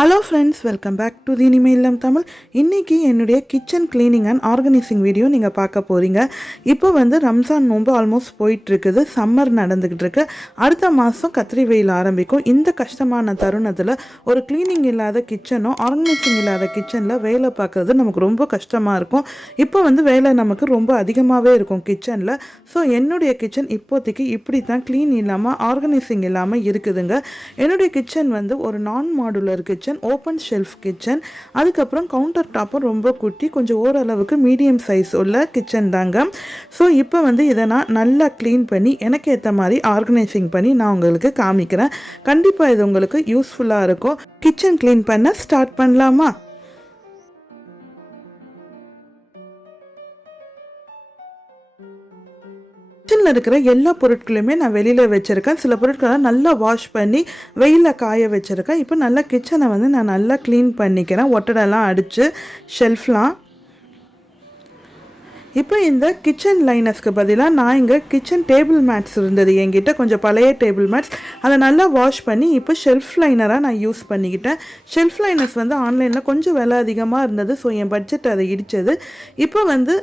Hello friends, welcome back to the Inimai illam Tamil. இன்னைக்கு என்னுடைய kitchen cleaning and organising video நீங்கள் பார்க்க போகிறீங்க. இப்போ வந்து ரம்ஜான் நோன்பு ஆல்மோஸ்ட் போயிட்டுருக்குது, சம்மர் நடந்துக்கிட்டு இருக்கு. அடுத்த மாதம் கத்திரி வெயில் ஆரம்பிக்கும். இந்த கஷ்டமான தருணத்தில் ஒரு க்ளீனிங் இல்லாத கிச்சனோ ஆர்கனைசிங் இல்லாத கிச்சனில் வேலை பார்க்குறது நமக்கு ரொம்ப கஷ்டமாக இருக்கும். இப்போ வந்து வேலை நமக்கு ரொம்ப அதிகமாகவே இருக்கும் கிச்சனில். ஸோ என்னுடைய கிச்சன் இப்போதைக்கு இப்படி தான் க்ளீன் இல்லாமல் ஆர்கனைசிங் இல்லாமல் இருக்குதுங்க. என்னுடைய கிச்சன் வந்து ஒரு நான் modular kitchen, open shelf kitchen. அதுக்கப்புறம் கவுண்டர் டாப்பும் ரொம்ப குட்டி, கொஞ்சம் ஓரளவுக்கு மீடியம் சைஸ் உள்ள கிச்சன் தாங்க. ஸோ இப்போ வந்து இதை நான் நல்லா க்ளீன் பண்ணி எனக்கு ஏற்ற மாதிரி ஆர்கனைசிங் பண்ணி நான் உங்களுக்கு காமிக்கிறேன். கண்டிப்பாக இது உங்களுக்கு யூஸ்ஃபுல்லாக இருக்கும். கிச்சன் க்ளீன் பண்ண ஸ்டார்ட் பண்ணலாமா? கிச்சனில் இருக்கிற எல்லா பொருட்களையுமே நான் வெளியில் வச்சுருக்கேன். சில பொருட்களை நல்லா வாஷ் பண்ணி வெயிலில் காய வச்சுருக்கேன். இப்போ நல்லா கிச்சனை வந்து நான் நல்லா க்ளீன் பண்ணிக்கிறேன். ஒட்டடெல்லாம் அடித்து ஷெல்ஃப்லாம். இப்போ இந்த கிச்சன் லைனர்ஸ்க்கு பதிலாக நான் இங்கே கிச்சன் டேபிள் மேட்ஸ் இருந்தது என்கிட்ட, கொஞ்சம் பழைய டேபிள் மேட்ஸ். அதை நல்லா வாஷ் பண்ணி இப்போ ஷெல்ஃப் லைனராக நான் யூஸ் பண்ணிக்கிட்டேன். ஷெல்ஃப் லைனர்ஸ் வந்து ஆன்லைனில் கொஞ்சம் விலை அதிகமாக இருந்தது, ஸோ என் பட்ஜெட் அதை இடித்தது. இப்போ வந்து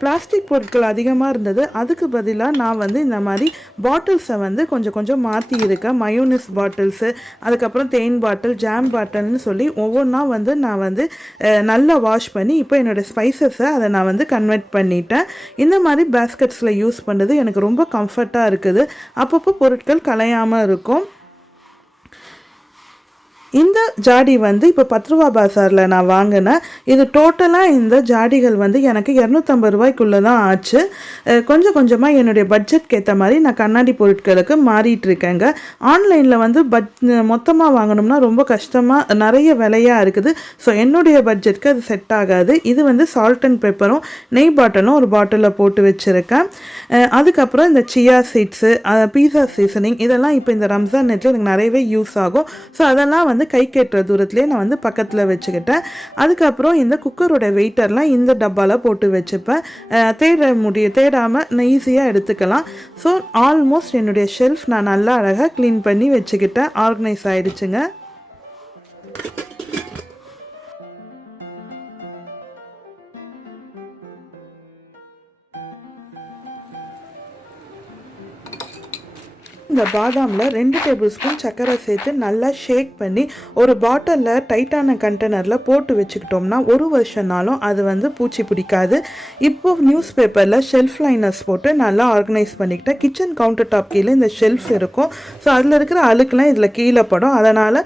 பிளாஸ்டிக் பொருட்கள் அதிகமாக இருந்தது, அதுக்கு பதிலாக நான் வந்து இந்த மாதிரி பாட்டில்ஸை வந்து கொஞ்சம் கொஞ்சம் மாற்றி இருக்கேன். மயோனிஸ் பாட்டில்ஸு, அதுக்கப்புறம் தேன் பாட்டில், ஜாம் பாட்டில்னு சொல்லி ஒவ்வொன்றா வந்து நான் வந்து நல்லா வாஷ் பண்ணி இப்போ என்னோடய ஸ்பைசஸை அதை நான் வந்து கன்வெர்ட் பண்ணிட்டேன். இந்த மாதிரி பேஸ்கெட்ஸில் யூஸ் பண்ணுறது எனக்கு ரொம்ப கம்ஃபர்ட்டாக இருக்குது. அப்பப்போ பொருட்கள் கலையாமல் இருக்கும். இந்த ஜாடி வந்து இப்போ 10 ரூபா பாசாரில் நான் வாங்கினேன். இது டோட்டலாக இந்த ஜாடிகள் வந்து எனக்கு 250 ரூபாய்க்குள்ளே தான் ஆச்சு. கொஞ்சம் கொஞ்சமாக என்னுடைய பட்ஜெட்க்கு ஏற்ற மாதிரி நான் கண்ணாடி பொருட்களுக்கு மாறிட்டு இருக்கேங்க. ஆன்லைனில் வந்து மொத்தமாக வாங்கணும்னா ரொம்ப கஷ்டமாக நிறைய விலையாக இருக்குது. ஸோ என்னுடைய பட்ஜெட்க்கு அது செட் ஆகாது. இது வந்து சால்ட் அண்ட் பெப்பரும் நெய் பாட்டிலும் ஒரு பாட்டிலில் போட்டு வச்சுருக்கேன். அதுக்கப்புறம் இந்த சியா சீட்ஸு, பீஸா சீசனிங், இதெல்லாம் இப்போ இந்த ரம்ஜான் நேரத்தில் எனக்கு நிறையவே யூஸ் ஆகும். ஸோ அதெல்லாம் வந்து கை கேட்டுற தூரத்துலேயே நான் வந்து பக்கத்தில் வச்சுக்கிட்டேன். அதுக்கப்புறம் இந்த குக்கரோட வெயிட்டர்லாம் இந்த டப்பாவில் போட்டு வச்சுப்பேன். தேடாமல் நான் ஈஸியாக எடுத்துக்கலாம். ஸோ ஆல்மோஸ்ட் என்னுடைய ஷெல்ஃப் நான் நல்லா அழகாக க்ளீன் பண்ணி வச்சுக்கிட்டேன். ஆர்கனைஸ் ஆகிடுச்சுங்க. இந்த பாதாமில் 2 டேபிள் ஸ்பூன் சர்க்கரை சேர்த்து நல்லா ஷேக் பண்ணி ஒரு பாட்டிலில் டைட்டான கண்டெய்னரில் போட்டு வச்சுக்கிட்டோம்னா 1 வருஷம்னாலும் அது வந்து பூச்சி பிடிக்காது. இப்போது நியூஸ் பேப்பரில் ஷெல்ஃப் லைனர்ஸ் போட்டு நல்லா ஆர்கனைஸ் பண்ணிக்கிட்டேன். கிச்சன் கவுண்டர் டாப் கீழே இந்த ஷெல்ஃப் இருக்கும். ஸோ அதில் இருக்கிற அழுக்கெல்லாம் இதில் கீழே படும். அதனால்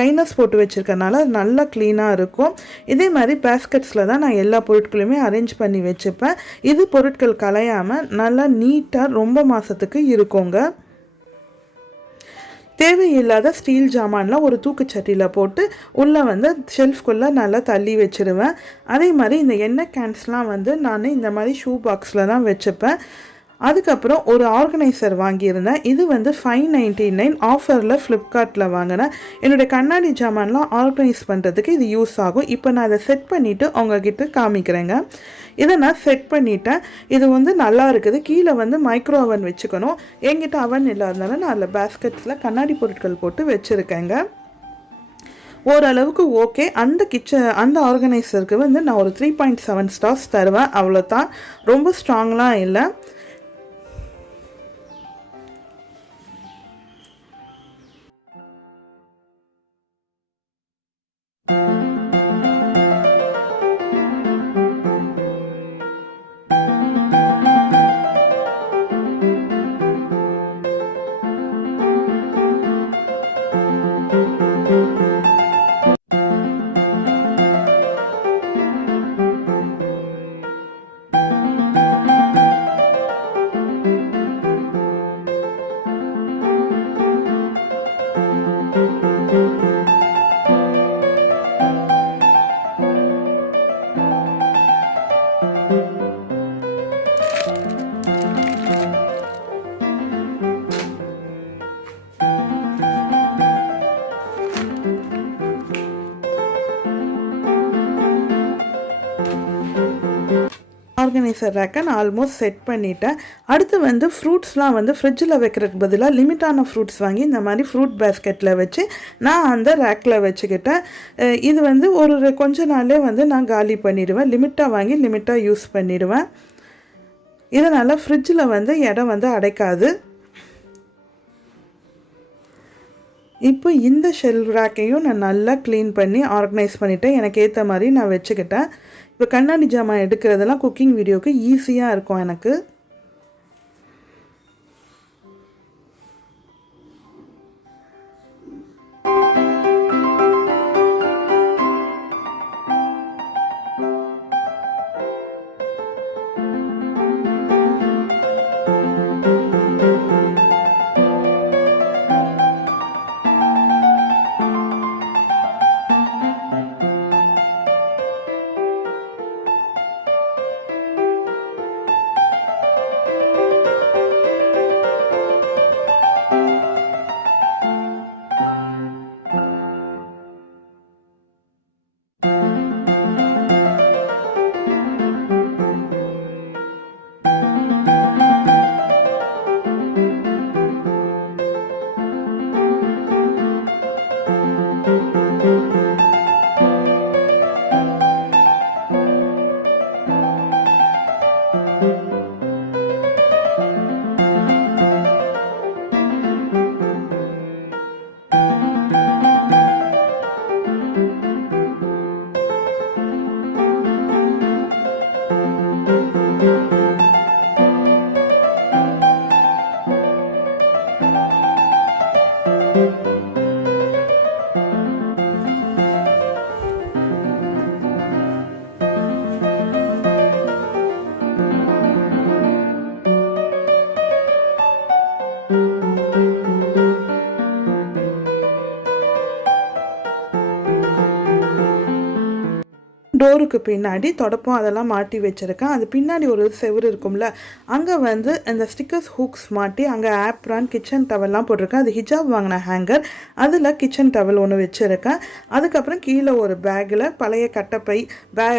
லைனர்ஸ் போட்டு வச்சுருக்கனால நல்லா க்ளீனாக இருக்கும். இதே மாதிரி பேஸ்கெட்ஸில் தான் நான் எல்லா பொருட்களையுமே அரேஞ்ச் பண்ணி வச்சுப்பேன். இது பொருட்கள் கலையாமல் நல்லா நீட்டாக ரொம்ப மாதத்துக்கு இருக்குங்க. தேவையில்லாத ஸ்டீல் ஜாமான்லாம் ஒரு தூக்குச்சட்டியில் போட்டு உள்ளே வந்து ஷெல்ஃப்குள்ளே நல்லா தள்ளி வச்சுருவேன். அதே மாதிரி இந்த எண்ணெய் கேன்ஸ்லாம் வந்து நான் இந்த மாதிரி ஷூ பாக்ஸில் தான் வச்சுப்பேன். அதுக்கப்புறம் ஒரு ஆர்கனைசர் வாங்கியிருந்தேன். இது வந்து 599 ஆஃபரில் ஃப்ளிப்கார்ட்டில் வாங்கினேன். என்னுடைய கண்ணாடி ஜாமான்லாம் ஆர்கனைஸ் பண்ணுறதுக்கு இது யூஸ் ஆகும். இப்போ நான் அதை செட் பண்ணிவிட்டு உங்ககிட்ட காமிக்கிறேங்க. இதை நான் செட் பண்ணிட்டேன். இது வந்து நல்லா இருக்குது. கீழே வந்து மைக்ரோ அவன் வச்சுக்கணும். என்கிட்ட அவன் இல்லாதனால நான் அதில் பேஸ்கெட்ஸில் கண்ணாடி பொருட்கள் போட்டு வச்சுருக்கேங்க. ஓரளவுக்கு ஓகே. அந்த ஆர்கனைசருக்கு வந்து நான் ஒரு 3.7 ஸ்டார்ஸ் தருவேன். அவ்வளோதான், ரொம்ப ஸ்ட்ராங்லாம் இல்லை. ஆர்கனைசர் ரேக்கை நான் ஆல்மோஸ்ட் செட் பண்ணிட்டேன். அடுத்து வந்து ஃப்ரூட்ஸ்லாம் வந்து ஃப்ரிட்ஜில் வைக்கிறதுக்கு பதிலாக லிமிட்டான ஃப்ரூட்ஸ் வாங்கி இந்த மாதிரி ஃப்ரூட் பேஸ்கெட்டில் வச்சு நான் அந்த ரேக்கில் வச்சுக்கிட்டேன். இது வந்து ஒரு கொஞ்ச நாளே வந்து நான் காலி பண்ணிடுவேன். லிமிட்டாக வாங்கி லிமிட்டாக யூஸ் பண்ணிடுவேன். இதனால் ஃப்ரிட்ஜில் வந்து இடம் வந்து அடைக்காது. இப்போ இந்த ஷெல்ஃப் ரேக்கையும் நான் நல்லா க்ளீன் பண்ணி ஆர்கனைஸ் பண்ணிவிட்டேன். எனக்கு ஏற்ற மாதிரி நான் வச்சுக்கிட்டேன். இப்போ கண்ணாடி ஜாமான் எடுக்கிறதெல்லாம் குக்கிங் வீடியோவுக்கு ஈஸியாக இருக்கும் எனக்கு. டோருக்கு பின்னாடி தொடப்பம் அதெல்லாம் மாட்டி வச்சுருக்கேன். அது பின்னாடி ஒரு செவுரு இருக்கும்ல, அங்கே வந்து இந்த ஸ்டிக்கர்ஸ் ஹூக்ஸ் மாட்டி அங்கே ஆப்ரான் கிச்சன் டவல்லாம் போட்டிருக்கேன். அது ஹிஜாப் வாங்கின ஹேங்கர், அதில் கிச்சன் டவல் ஒன்று வச்சுருக்கேன். அதுக்கப்புறம் கீழே ஒரு பேக்கில் பழைய கட்டப்பை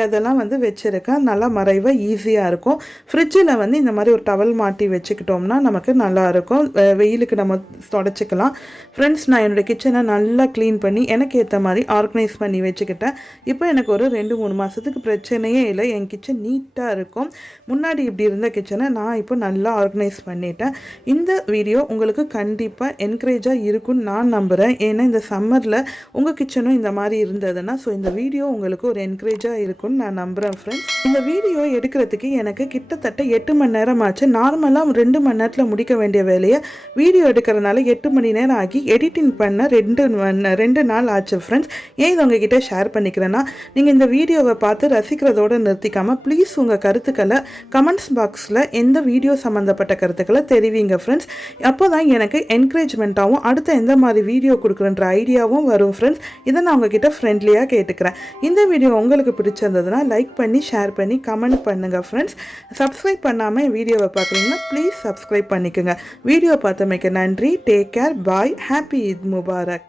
அதெல்லாம் வந்து வச்சுருக்கேன். நல்லா மறைவாக ஈஸியாக இருக்கும். ஃப்ரிட்ஜில் வந்து இந்த மாதிரி ஒரு டவல் மாட்டி வச்சுக்கிட்டோம்னா நமக்கு நல்லாயிருக்கும். வெயிலுக்கு நம்ம தொடச்சிக்கலாம். ஃப்ரெண்ட்ஸ், நான் என்னோடய கிச்சனை நல்லா க்ளீன் பண்ணி எனக்கு ஏற்ற மாதிரி ஆர்கனைஸ் பண்ணி வச்சுக்கிட்டேன். இப்போ எனக்கு ஒரு 2-3 மாதத்துக்கு பிரச்சனையே இல்லை. என் கிச்சன் நீட்டாக இருக்கும். முன்னாடி இப்படி இருந்த கிச்சனை நான் இப்போ நல்லா ஆர்கனைஸ் பண்ணிட்டேன். இந்த வீடியோ உங்களுக்கு கண்டிப்பாக என்கரேஜாக இருக்குன்னு நான் நம்புகிறேன். ஏன்னா இந்த சம்மரில் உங்கள் கிச்சனும் இந்த மாதிரி இருந்ததுன்னா இந்த வீடியோ உங்களுக்கு ஒரு என்கரேஜாக இருக்குன்னு நான் நம்புகிறேன். ஃப்ரெண்ட்ஸ், இந்த வீடியோ எடுக்கிறதுக்கு எனக்கு கிட்டத்தட்ட 8 மணி நேரம் ஆச்சு. நார்மலாக 2 மணி நேரத்தில் முடிக்க வேண்டிய வேலையை வீடியோ எடுக்கிறதுனால 8 மணி நேரம் ஆகி எடிட்டிங் பண்ண 2 நாள் ஆச்சு. ஃப்ரெண்ட்ஸ், ஏன் இதை உங்ககிட்ட ஷேர் பண்ணிக்கிறேன்னா, நீங்கள் இந்த வீடியோவை பார்த்து ரசிக்கிறதோடு நிறுத்திக்காமல் ப்ளீஸ் உங்கள் கருத்துக்களை கமெண்ட்ஸ் பாக்ஸில் எந்த வீடியோ சம்மந்தப்பட்ட கருத்துக்களை தெரிவிங்க. ஃப்ரெண்ட்ஸ், அப்போ தான் எனக்கு என்கரேஜ்மெண்ட்டாகவும் அடுத்த எந்த மாதிரி வீடியோ கொடுக்குறன்ற ஐடியாவும் வரும். ஃப்ரெண்ட்ஸ், இதை நான் உங்ககிட்ட ஃப்ரெண்ட்லியாக கேட்டுக்கிறேன். இந்த வீடியோ உங்களுக்கு பிடிச்சிருந்ததுன்னா லைக் பண்ணி ஷேர் பண்ணி கமெண்ட் பண்ணுங்கள். ஃப்ரெண்ட்ஸ், சப்ஸ்கிரைப் பண்ணாமல் வீடியோவை பார்க்குறீங்கன்னா ப்ளீஸ் சப்ஸ்கிரைப் பண்ணிக்கோங்க. வீடியோ பார்த்தமைக்கு நன்றி. Take care. Bye. Happy Eid Mubarak.